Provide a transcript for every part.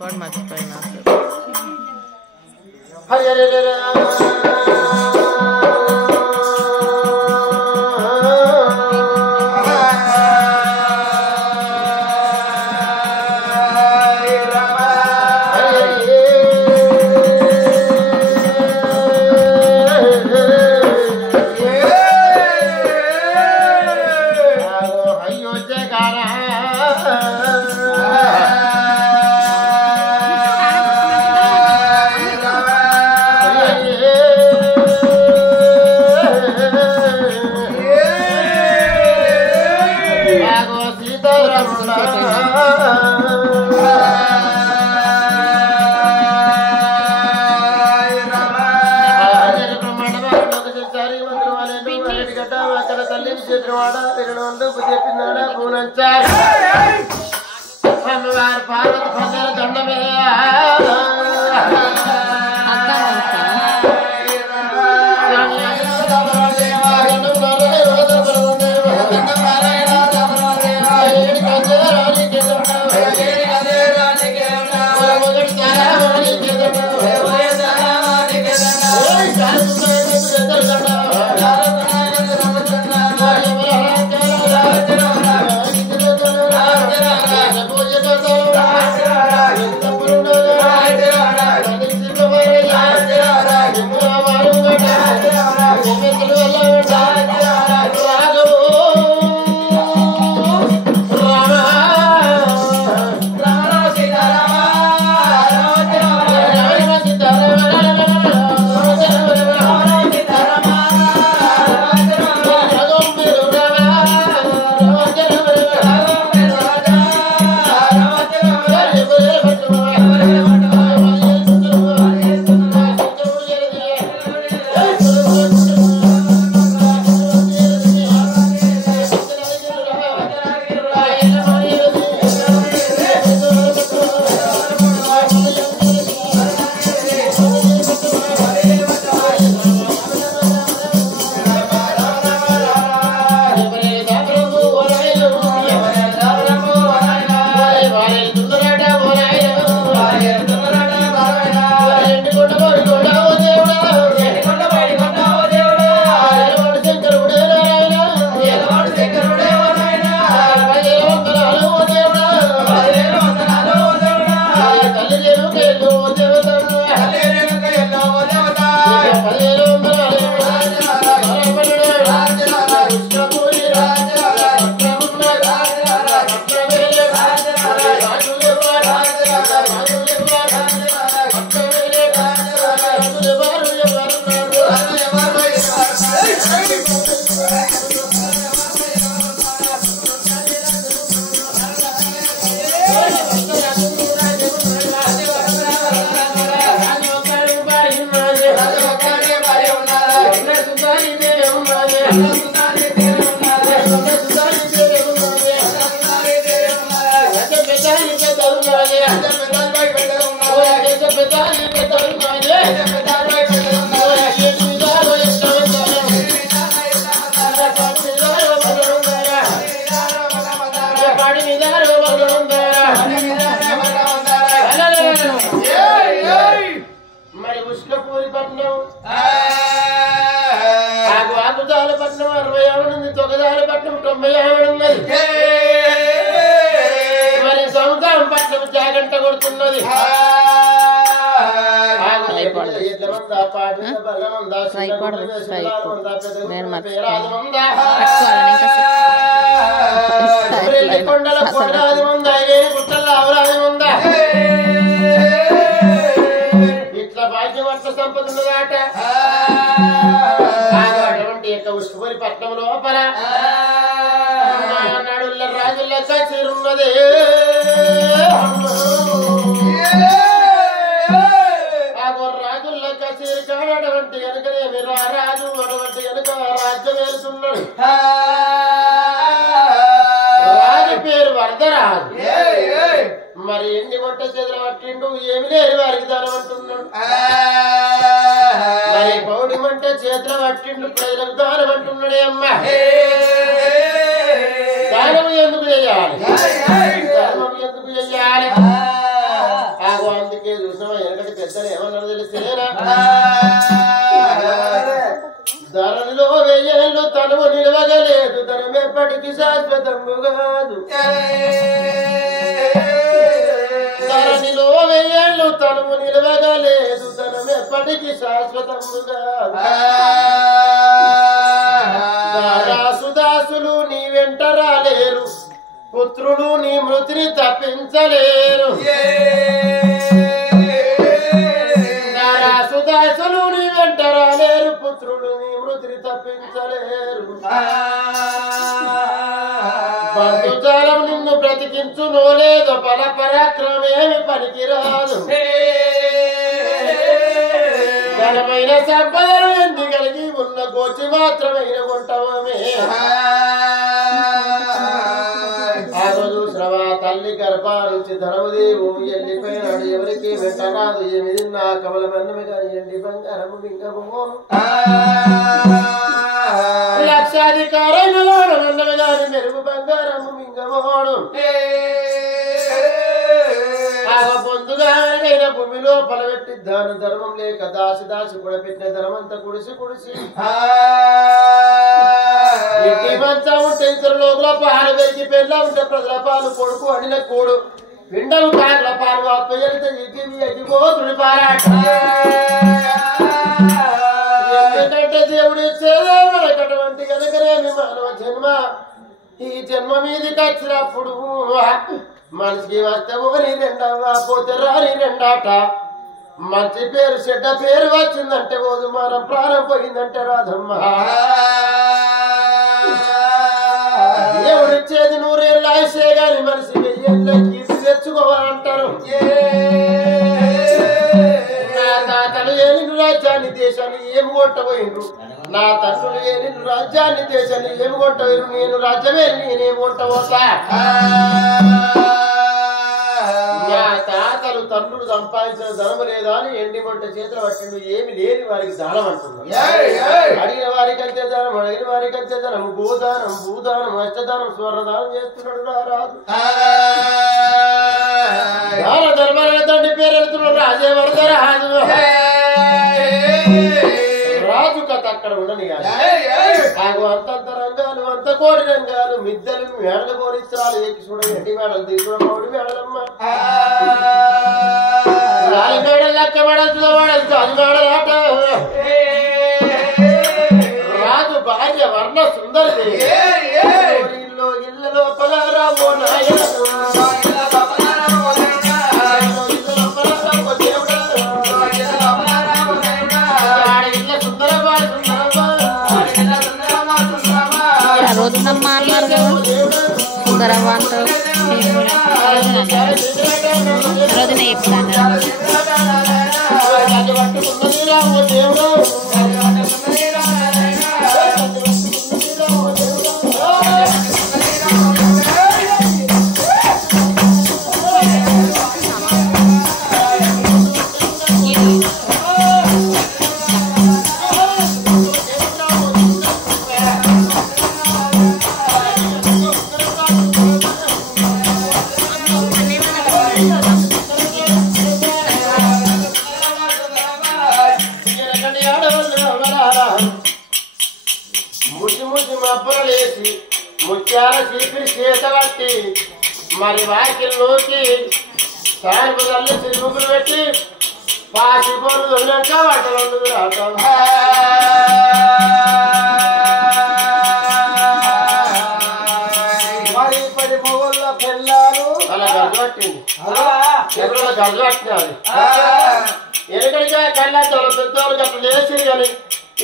వాడు మర్చిపోయినా ఇట్లా భాగ్యవర్త సంపద ఉన్నదాట అటువంటి యొక్క ఉష్కపురి పట్నం లోపల నడుల రాజుల కచేరున్నది. రాజుల కచేరి కాడటువంటి వెనుకనేమి రాజు అటువంటి వెనుక రాజ్యం వెళ్తున్నాడు. రాజు పేరు వరదరాజు. మరి ఎన్ని వంట చేతులు పట్టిండు ఏమి లేని వారికి దానం అంటున్నాడు. మరి పౌడి మంట చేతులు పట్టిండు ప్రజలకు దానం అంటున్నాడే అమ్మా. దానం ఎందుకు చేయాలి? ధర్మం ఎందుకు చేయాలి? ఆ వెనకే చూసినావా వెనకటి పెద్దలు ఏమన్నారో తెలిసేనా ధరలో వెయ్యేళ్ళు తనువు నిలవగలేదు ధనమెప్పటికి శాశ్వతము కాదు ధరణిలో వెయ్యేళ్ళు తనువు నిలవగలేదు ధనమెప్పటికి శాశ్వతము కాదు దాసుదాసులు నీ వెంట రాలేరు పుత్రులు నీ మృతిని తప్పించలేరు దాసుదాసులు నీ వెంట రాలేరు పుత్రులు నీ మృతిని తప్పించలేరు బంధుజాలం నిన్ను బ్రతికించునో లేదో బల పరాక్రమేమి పనికిరాదు ఘనమైన సంపదలు ఎందు కలిగి ఉన్న గోచి మాత్రమైన కొంటమే ఆ రోజు శ్రవ తల్లి గర్భ నుంచి ధనముదేవు ఎండిపోయినాడు ఎవరికి వెంటరాదు ఏమి తిన్నా కమల బన్నమి కానీ ఎండి బంగారము మింగము లక్షాధికారైన బన్నమి కానీ మెరుగు బంగారము మింగమోడు పొందుగానైన భూమి లోపల పెట్టి దాని ధర్మం లేక దాసి దాసి కూడా పెట్టిన ధర్మంతా కుడిసి కుడిసి ఇంటి మంచం ఉంటే ఇతరు లోపల పాలు పెరిగి పెళ్ళ ఉంటే ప్రజల పాలు కొడుకు అడిన కోడు పిండలు కాకల పాలు అప్పయ్యలితే ఎగిపోతుడి పారాట ఎందుకంటే దేవుడు ఇచ్చేదేమనకటువంటి కనుకనేమి మానవ జన్మ ఈ జన్మ మీదకి వచ్చినప్పుడు మనిషికి వస్తే ఒకరి రెండవ పోతే రాని రెండాట మంచి పేరు చెడ్డ పేరు వచ్చిందంటే ఓదు మనం ప్రాణం పోయిందంటే రాధమ్మ దేవుడిచ్చేది నూరేళ్ళు ఆయుషే గాని మనిషి వెయ్యేళ్ళ కీర్తి తెచ్చుకోవాలంటారు నా తాతలు ఏలిన రాజ్యాన్ని దేశాన్ని ఏమి కొట్టబోయిండ్రు నా తండ్రులు ఏలిన రాజ్యాన్ని దేశాన్ని ఏమి కొట్టబోయిరు నేను రాజ్యమే నేనేమి కొట్టబోతా నా తాతలు తండ్రులు సంపాదించిన ధనము లేదా అని ఎండి వంట చేతులు పట్టిండు ఏమి లేని వారికి దానం అంటున్నారు అడిగిన వారికి అంతే దానం అడిగిన వారికి అంతే దానం భూదానం భూదానం అష్టదానం స్వర్ణదానం చేస్తున్నాడు రాదు దాన ధర్మాల తండ్రి పేరు వెళ్తున్నాడు రాజే వరద రాజు రాజు కథ అక్కడ ఉండని కాదు అంతంత రంగాలు అంత కోటి రంగాలు మిద్దెలు మేడలు కోరిస్తాలు ఎక్కి చూడ ఎట్టి మేడలు తీసుకున్న మౌడి మేడలమ్మ నాలుగు మేడలు లెక్క మేడలు వాడచ్చు అది మేడలాట రాజు భార్య వర్ణ సుందరి ఇల్లు ఇళ్ళ లోపల రాబో నాయన రోజునమ్మా అన్నారు కదా సుందరమ్మ అంటారు రోజున చెప్తాను ముత్యాల చీపిరి చేత పట్టి మరి వాకిల్లోకి సాయంపు తల్లి చిరుముకులు పెట్టి పాసిపోలు దొరినాక వాటలు రావటం మరి పది మొగోళ్ళ పిల్లలు అలా గర్జు పట్టింది ఎప్పుడు గర్జు పట్టినది ఎక్కడికా కళ్ళ పెద్దోళ్ళు అట్లా లేచి కానీ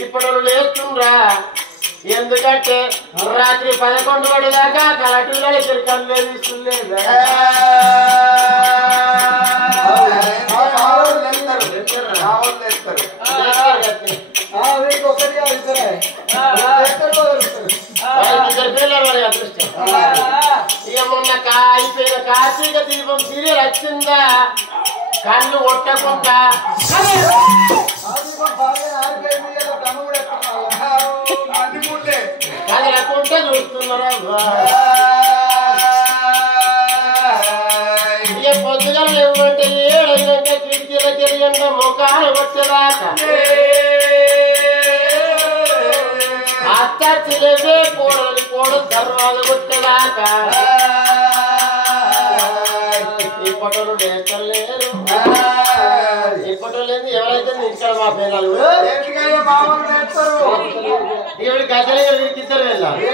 ఇప్పుడు లేస్తుండ్రా ఎందుకంటే రాత్రి 11 గంటల దాకా కలెక్టర్ గారి కళ్ళు తీసుకులేదు ఇక మొన్న అయిపోయిన కార్తీక దీపం సీరియల్ వచ్చిందా కళ్ళు ఒట్టకుండా కదలకుంటే చూస్తున్నారా ఇక పొద్దుగా లేవంటే 7 అయినాక ఎండ ముఖాలు వచ్చేదాకా అత్తలేవే కోడలి కోడలు ధర్మాలు వచ్చేదాకా ఈ పొట్టలు లేరు ఈ పొట్టలు లేదు ఎవరైతే ఇక్కడ మా పిల్లలు ఇవి గజలే వీరికిద్దరు వెళ్ళాలి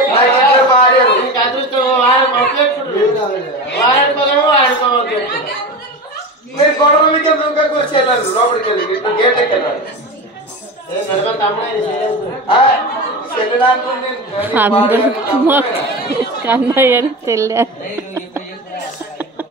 అదృష్టం వారం మాట్లాడుకుంటారు వారం పొలము వారం పొలం మీరు గొడవ మీకు వచ్చేయాలి లోపలికి వెళ్ళి ఇప్పుడు గేట్ ఎక్కారు అందరూ కన్నయ్యని తెలియదు